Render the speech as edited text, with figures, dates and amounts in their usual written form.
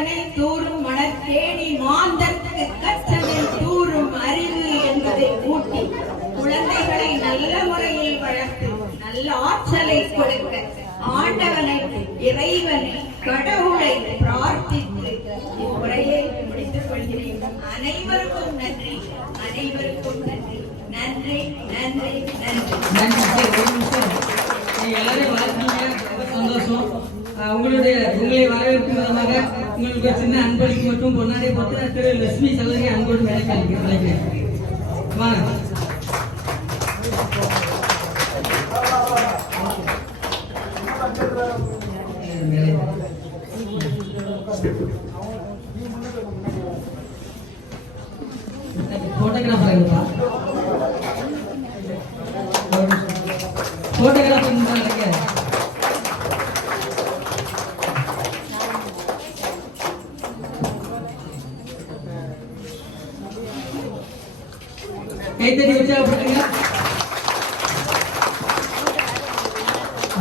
கடனை தூறும் மணற்கேணி மாந்தற்கு கற்றதில் தூறும் அறிவு என்பதை கூட்டி குழந்தைகளை நல்ல முறையில் வளர்த்து நல்ல ஆற்றலை கொடுக்க ஆண்டவனை, இறைவனை, கடவுளை பிரார்த்தித்து இவ்வுரையை முடித்துக் கொள்கிறேன். அனைவருக்கும் நன்றி, அனைவருக்கும் நன்றி. நன்றி, நன்றி, நன்றி. எல்லாரையும் வளர்த்தீங்க, ரொம்ப சந்தோஷம். உங்களை வரவேற்கும் விதமாக உங்களுக்கு சின்ன அன்பளிப்பு மற்றும் பொன்னாடை போட்டு திரு லட்சுமி சலகை அன்போடு அழைக்கிறேன். வாங்க. போட்டோகிராஃபர் இருக்கா? போட்டோகிராஃபர் இருக்க கைத்தறி உற்சாகப்படுத்துங்க.